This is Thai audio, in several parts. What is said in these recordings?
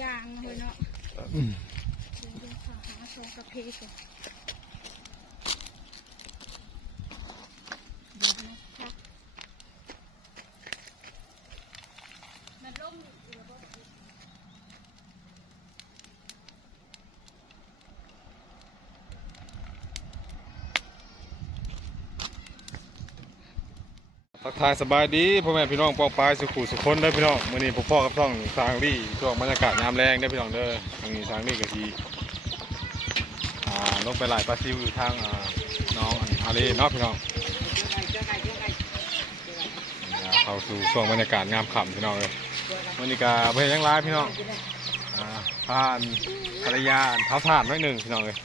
ยางเลยเนาะอืมเดี๋ยวเดี๋ยวขอหาทรงกระเพกก่อนเดี๋ยวนะคะมันล่มอยู่แล้วบ่ ทักทายสบายดีพ่อแม่พี่น้องปองปลายสุขุสุขคนเด้พี่น้องมื้อนี้พ่อพ่อกับท่องทางรี่ช่วงบรรยากาศยามแรงเด้พี่น้องเด้อทางนี้ทางนี้ก็สิอ่าลงไปหลายปลาซิวอยู่ทางอ่าน้องอันอาเลเนาะพี่น้องเข้าสู่ช่วงบรรยากาศงามค่ำพี่น้องเลยมื้อนี้ก็บ่เฮ็ดหยังหลายพี่น้องอ่าผ่านภรรยาเท้าถ่านไว้หนึ่งพี่น้องเลย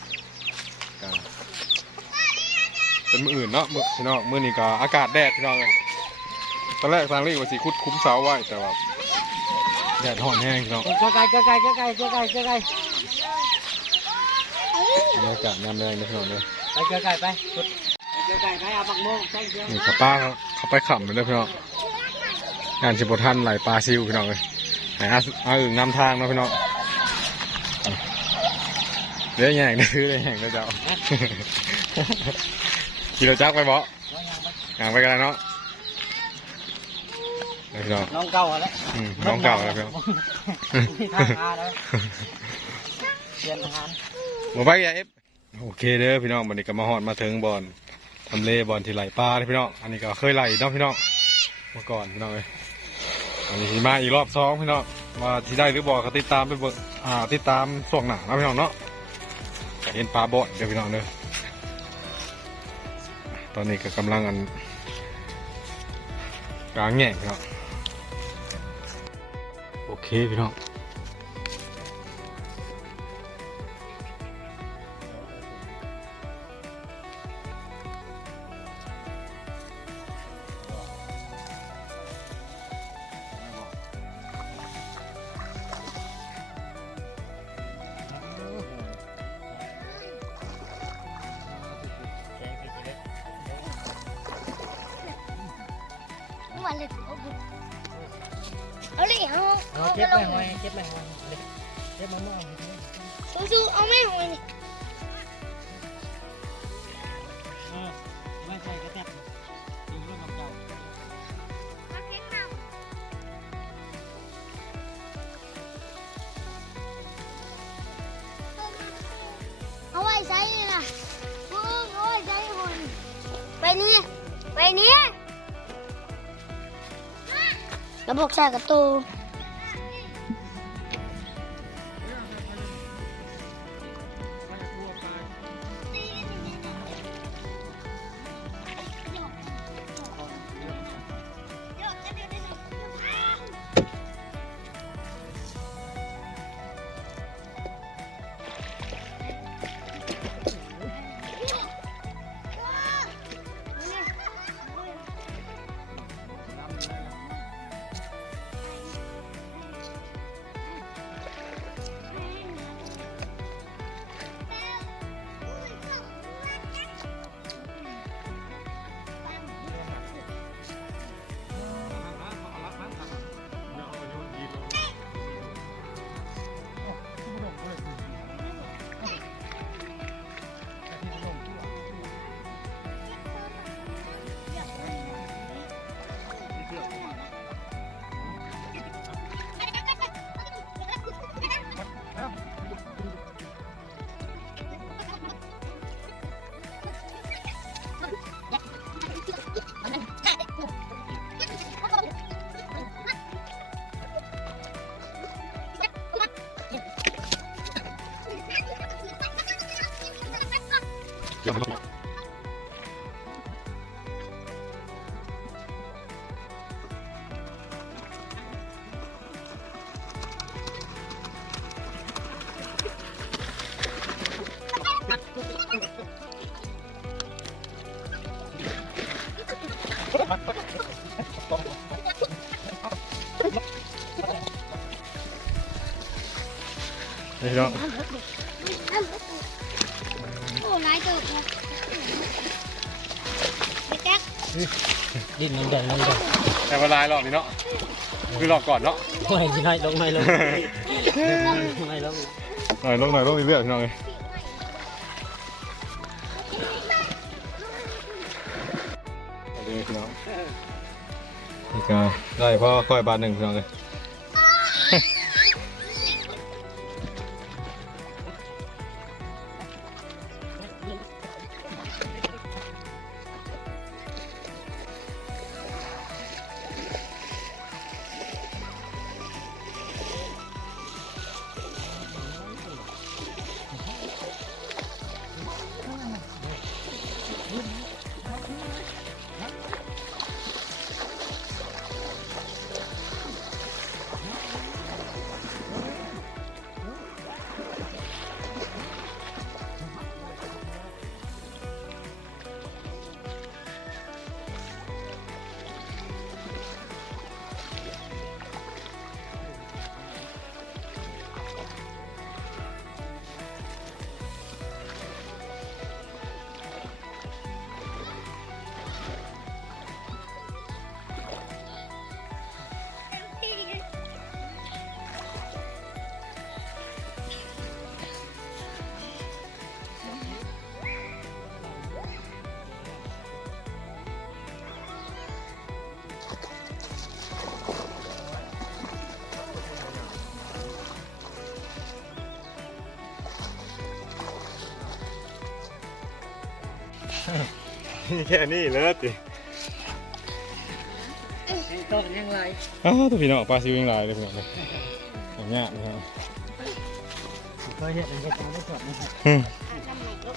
เป็นมืออื่นเนาะมื้อพี่น้องมื้อนี้ก็อากาศแดดพี่น้องเลย ตอนแรกทางรีว่าสิคุดคุ้มเสาไว้แต่ว่าแดดห่อนแห้งพี่น้องเจ้าไก่เจ้าไก่เจ้าไก่เจ้าไก่เจ้าไก่บรรยากาศยามแรงนะพี่น้องเลยไปเจ้าไก่ไปเจ้าไก่ไปเอาบักโมงใส่เจ้านี่กับป้าเขาเขาไปขับเลยพี่น้องงานสิบทันไหลปลาซิวพี่น้องเลยไหนอาอาอึ่งนำทางเนาะพี่น้องเดี๋ยวแย่งได้ซื้อได้แย่งได้เจ้าขี่รถจักรไปบ่ย่างไปกันแล้วเนาะ เดี๋ยวพี่น้องน้องเก่าแล้วอืมน้องเก่าแล้วพี่น้องทางอาแล้วเรียนทหารหมไปอย่าเอฟโอเคเด้อพี่น้องวันนี้ก็มาฮอดมาถึงบอลทำเลบอลที่ไหลปลาเด้อพี่น้องอันนี้ก็เคยไหลเนาะพี่น้องเมื่อก่อนพี่น้องเลยอันนี้สิมาอีกรอบสองพี่น้องว่าที่ได้หรือบอกก็ติดตามไปเบิ่งอ่าติดตามส่วงหนังนะพี่น้องเนาะก็เห็นปลาบ่อยเด้อพี่น้องเด้อตอนนี้ก็กำลังอันกลางแง่งพี่น้องโอ เคพี่น้องมาเลยเอาเลย เอาเก็บลไม่งหอยเก็บไม่หอยเก็บมะม่วงสู้ๆเอาไม่หอยนี่ไม่ใช่กระแทกตีรถกับเจ้าเอาไว้ใช้นี่นะมึงเอาไว้ใช้หอยไปนี่ไปนี่ระบบใส่กระตู Yeah. นี่พี่น้องโอ้นายเกิดนะไปแจ๊กดิ้นน้ำแดงน้ำแดงแต่เวลาหรอกนี่เนาะคือหลอกก่อนเนาะไม่ใช่ลงไม่ลงไม่ลงหน่อยลงหน่อยลงเรื่อยๆพี่น้องเลยเอาเดี๋ยวพี่น้องนี่ก็ได้พ่อก้อยบาทหนึ่งพี่น้องเลย แค่นี้เลยติต้นยังไรอ้าวตัวพี่น้องปลาซิวยังลายเลยพี่น้องเลยอย่างเงี้ยนะครับเคยเห็นเห็นไม่สดนะครับอืม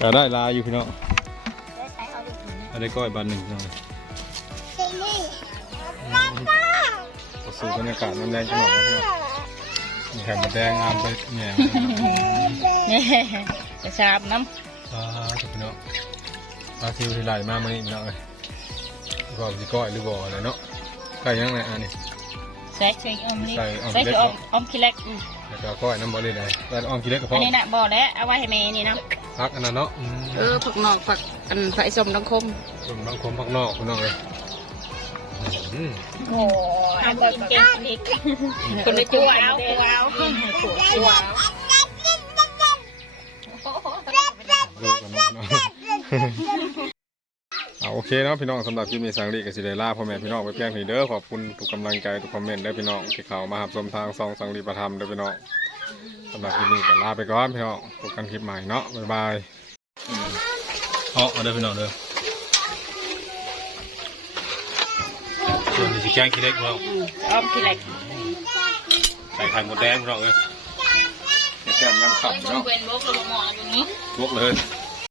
ก็ได้ลายอยู่พี่น้องได้ใช้เอาดิเอาได้ก้อยบาทหนึ่งพี่น้องเลยเฮ้ยนี่ก็สูบรรยากาศมันแรงจังหวะพี่น้องมีแถมมาแดงงามไปแง่จะชาบน้ปลาตัวพี่น้อง ปลาซิวที่ไหลมามานี่พี่น้องเลยก็สิก้อยหรือบ่ออะไรเนาะไก่ยังไงอันนี้ใส่ใส่อมนี่ใส่ออมใส่เล็กคืออมอมขี้เล็กอืมแล้วก็ก้อยน้ำบ่อเลยเลยแต่อ้อมกินเล็กกับพ่อัอนนี้นะบ่แล้วเอาไว้ให้แม่นี่นะพักอันนั้นเนาะอืมเออผักนอกผักอันไผ่สมดังคมส่วนบางคนพักนอกพี่น้องเลยอืมโอ้ทำกินเก่งอีกคนไปจัวเอาจัวเอาคนให้จัวจัวเอาลูกกันเนาะเนาะเอา โอเคเนาะพี่น้องสำหรับคลิปนี้สังลีกับสิเดล่าพ่อแม่พี่น้องไปเพียงนี้เด้อขอบคุณทุกกำลังใจทุกคอมเมนต์ได้อพี่น้องที่เข้ามาหับชมทางซองสังลีประธรรมเด้อพี่น้องสำหรับคลิปนี้ก็ลาไปก่อนพี่น้องพบกันคลิปใหม่เนาะบ๊ายบายเอาเอาเด้อพี่น้องเด้อส่วนที่สิแกงขี้เล็กพี่น้องอมขี้เล็กใส่ไข่หมดแดงพี่น้องเอ้ยแซ่บๆน้ำขับพี่น้องเป็นบกระหมอตรงนี้ลวกเลยอ